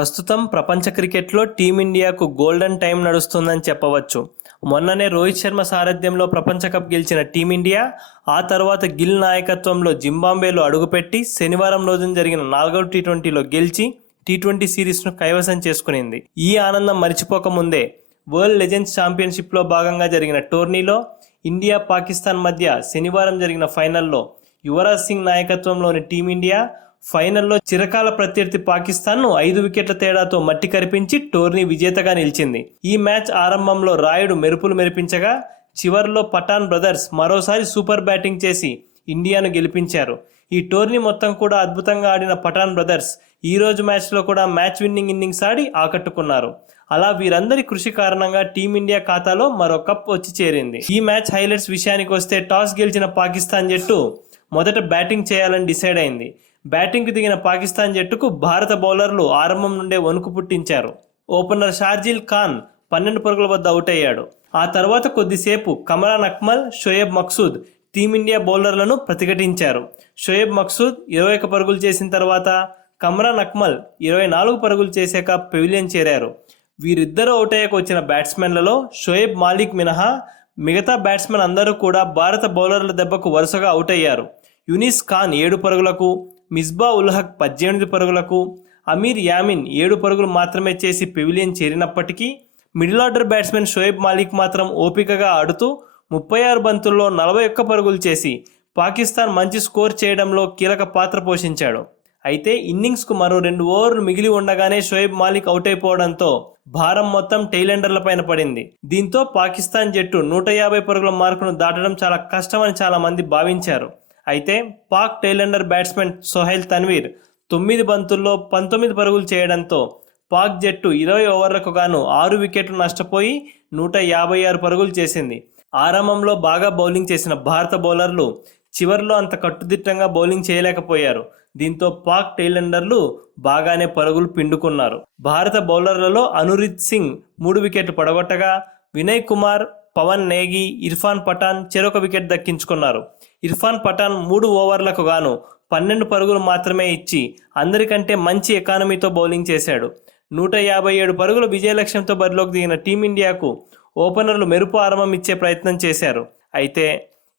ప్రస్తుతం ప్రపంచ క్రికెట్లో టీమిండియాకు గోల్డెన్ టైం నడుస్తుందని చెప్పవచ్చు. మొన్ననే రోహిత్ శర్మ సారథ్యంలో ప్రపంచ కప్ గెలిచిన టీమిండియా ఆ తర్వాత గిల్ నాయకత్వంలో జింబాబ్వేలో అడుగుపెట్టి శనివారం రోజున జరిగిన 4వ టీ20లో గెలిచి టీ20 సిరీస్ను కైవసం చేసుకునింది. ఈ ఆనందం మరిచిపోకముందే వరల్డ్ లెజెండ్స్ ఛాంపియన్షిప్లో భాగంగా జరిగిన టోర్నీలో ఇండియా పాకిస్తాన్ మధ్య శనివారం జరిగిన ఫైనల్లో యువరాజ్ సింగ్ నాయకత్వంలోని టీమిండియా ఫైనల్లో చిరకాల ప్రత్యర్థి పాకిస్తాన్ను 5 వికెట్ల తేడాతో మట్టి కరిపించి టోర్నీ విజేతగా నిలిచింది. ఈ మ్యాచ్ ఆరంభంలో రాయుడు మెరుపులు మెరిపించగా చివర్లో పఠాన్ బ్రదర్స్ మరోసారి సూపర్ బ్యాటింగ్ చేసి ఇండియాను గెలిపించారు. ఈ టోర్నీ మొత్తం కూడా అద్భుతంగా ఆడిన పఠాన్ బ్రదర్స్ ఈ రోజు మ్యాచ్లో కూడా మ్యాచ్ విన్నింగ్ ఇన్నింగ్స్ ఆడి ఆకట్టుకున్నారు. అలా వీరందరి కృషి కారణంగా టీమిండియా ఖాతాలో మరో కప్ వచ్చి చేరింది. ఈ మ్యాచ్ హైలైట్స్ విషయానికి వస్తే టాస్ గెలిచిన పాకిస్తాన్ జట్టు మొదట బ్యాటింగ్ చేయాలని డిసైడ్ అయింది. బ్యాటింగ్కు దిగిన పాకిస్తాన్ జట్టుకు భారత బౌలర్లు ఆరంభం నుండే వణుకు పుట్టించారు. ఓపెనర్ షార్జిల్ ఖాన్ 12 పరుగుల వద్ద అవుట్ అయ్యాడు. ఆ తర్వాత కొద్దిసేపు కమరాన్ అక్మల్, షోయబ్ మక్సూద్ టీమిండియా బౌలర్లను ప్రతిఘటించారు. షోయబ్ మక్సూద్ 21 పరుగులు చేసిన తర్వాత కమరాన్ అక్మల్ 24 పరుగులు చేశాక పెవిలియన్ చేరారు. వీరిద్దరూ అవుట్ అయ్యాక వచ్చిన బ్యాట్స్మెన్లలో షోయబ్ మాలిక్ మినహా మిగతా బ్యాట్స్మెన్ అందరూ కూడా భారత బౌలర్ల దెబ్బకు వరుసగా అవుట్ అయ్యారు. యూనిస్ ఖాన్ 7 పరుగులకు, మిస్బా ఉల్ హక్ 18 పరుగులకు, అమీర్ యామిన్ 7 పరుగులు మాత్రమే చేసి పెవిలియన్ చేరినప్పటికీ middle order batsman Shoaib Malik మాత్రం ఓపికగా ఆడుతూ 36 బంతుల్లో 41 పరుగులు చేసి పాకిస్తాన్ మంచి స్కోర్ చేయడంలో కీలక పాత్ర పోషించాడు. అయితే ఇన్నింగ్స్కు మరో 2 ఓవర్లు మిగిలి ఉండగానే షోయబ్ మాలిక్ అవుట్ అయిపోవడంతో భారం మొత్తం టైలెండర్ల పైన పడింది. దీంతో పాకిస్తాన్ జట్టు 150 పరుగుల మార్కును దాటడం చాలా కష్టమని చాలా మంది భావించారు. అయితే పాక్ టైలెండర్ బ్యాట్స్మెన్ సోహైల్ తన్వీర్ 9 బంతుల్లో 19 పరుగులు చేయడంతో పాక్ జట్టు 20 ఓవర్లకు గాను 6 వికెట్లు నష్టపోయి 156 పరుగులు చేసింది. ఆరంభంలో బాగా బౌలింగ్ చేసిన భారత బౌలర్లు చివర్లో అంత కట్టుదిట్టంగా బౌలింగ్ చేయలేకపోయారు. దీంతో పాక్ టైలెండర్లు బాగానే పరుగులు పిండుకున్నారు. భారత బౌలర్లలో అనురీత్ సింగ్ 3 వికెట్లు పడగొట్టగా వినయ్ కుమార్, పవన్ నేగి, ఇర్ఫాన్ పఠాన్ చెరొక వికెట్ దక్కించుకున్నారు. ఇర్ఫాన్ పఠాన్ 3 ఓవర్లకు గాను 12 పరుగులు మాత్రమే ఇచ్చి అందరికంటే మంచి ఎకానమీతో బౌలింగ్ చేశాడు. 157 పరుగుల విజయ లక్ష్యంతో బరిలోకి దిగిన టీమిండియాకు ఓపెనర్లు మెరుపు ఆరంభం ఇచ్చే ప్రయత్నం చేశారు. అయితే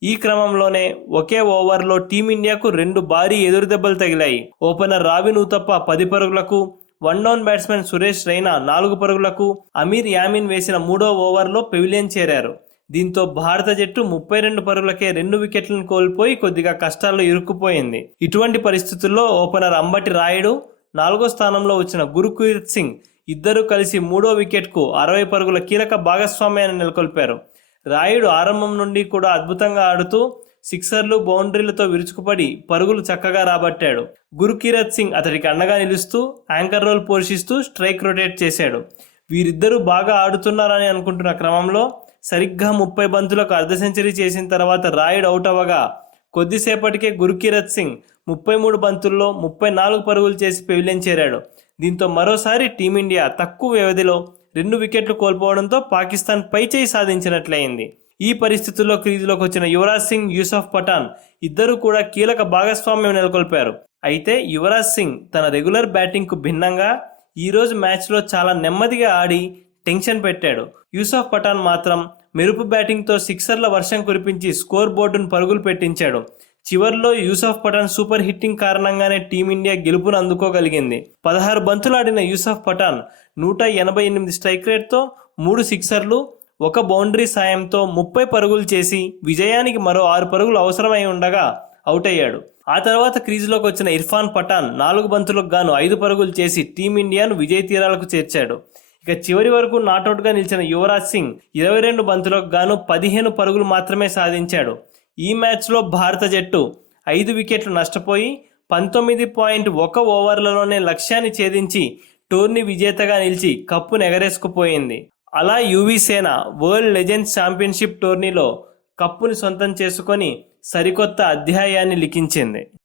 ఈ క్రమంలోనే ఒకే ఓవర్లో టీమిండియాకు 2 భారీ ఎదురుదెబ్బలు తగిలాయి. ఓపెనర్ రాబిన్ ఉతప్ప 10 పరుగులకు, one down batsman Suresh Raina 4 పరుగులకు, అమీర్ యామిన్ వేసిన 3వ ఓవర్లో పెవిలియన్ చేరారు. దీంతో భారత జట్టు 32 పరుగులకే 2 వికెట్లను కోల్పోయి కొద్దిగా కష్టాల్లో ఇరుక్కుపోయింది. ఇటువంటి పరిస్థితుల్లో ఓపెనర్ అంబటి రాయుడు, 4వ స్థానంలో వచ్చిన గుర్ప్రీత్ సింగ్ ఇద్దరూ కలిసి 3వ వికెట్కు 60 పరుగుల కీలక భాగస్వామ్యాన్ని నెలకొల్పారు. రాయుడు ఆరంభం నుండి కూడా అద్భుతంగా ఆడుతూ సిక్సర్లు, బౌండరీలతో విరుచుకుపడి పరుగులు చక్కగా రాబట్టాడు. గుర్ప్రీత్ సింగ్ అతడికి అండగా నిలుస్తూ యాంకర్ రోల్ పోషిస్తూ స్ట్రైక్ రొటేట్ చేశాడు. వీరిద్దరూ బాగా ఆడుతున్నారని అనుకుంటున్న క్రమంలో సరిగ్గా 30 బంతులకు అర్ధ సెంచరీ చేసిన తర్వాత రాయుడు అవుట్ అవ్వగా కొద్దిసేపటికే గుర్ప్రీత్ సింగ్ 33 బంతుల్లో 34 పరుగులు చేసి పెవిలియన్ చేరాడు. దీంతో మరోసారి టీమిండియా తక్కువ వ్యవధిలో 2 వికెట్లు కోల్పోవడంతో పాకిస్తాన్ పైచేయి సాధించినట్లయింది. ఈ పరిస్థితుల్లో క్రీజులోకి వచ్చిన యువరాజ్ సింగ్, యూసఫ్ పఠాన్ ఇద్దరూ కూడా కీలక భాగస్వామ్యం నెలకొల్పారు. అయితే యువరాజ్ సింగ్ తన రెగ్యులర్ బ్యాటింగ్కు భిన్నంగా ఈరోజు మ్యాచ్లో చాలా నెమ్మదిగా ఆడి టెన్షన్ పెట్టాడు. యూసఫ్ పఠాన్ మాత్రం మెరుపు బ్యాటింగ్తో సిక్సర్ల వర్షం కురిపించి స్కోర్ బోర్డును పరుగులు పెట్టించాడు. చివర్లో యూసఫ్ పఠాన్ సూపర్ హిట్టింగ్ కారణంగానే టీమిండియా గెలుపును అందుకోగలిగింది. 16 బంతులు ఆడిన యూసఫ్ పఠాన్ 188 స్ట్రైక్ రేట్తో 3 సిక్సర్లు, 1 బౌండరీ సాయంతో 30 పరుగులు చేసి విజయానికి మరో 6 పరుగులు అవసరమై ఉండగా అవుట్ అయ్యాడు. ఆ తర్వాత క్రీజులోకి వచ్చిన ఇర్ఫాన్ పఠాన్ 4 బంతులకు గాను 5 పరుగులు చేసి టీమిండియాను విజయ తీరాలకు చేర్చాడు. ఇక చివరి వరకు నాటౌట్గా నిలిచిన యువరాజ్ సింగ్ 22 బంతులకు గాను 15 పరుగులు మాత్రమే సాధించాడు. ఈ మ్యాచ్లో భారత జట్టు 5 వికెట్లు నష్టపోయి 19.1 ఓవర్లలోనే లక్ష్యాన్ని ఛేదించి టోర్నీ విజేతగా నిలిచి కప్పును ఎగరేసుకుపోయింది. అలా యువి సేన వరల్డ్ లెజెండ్స్ ఛాంపియన్షిప్ టోర్నీలో కప్పుని సొంతం చేసుకొని సరికొత్త అధ్యాయాన్ని లిఖించింది.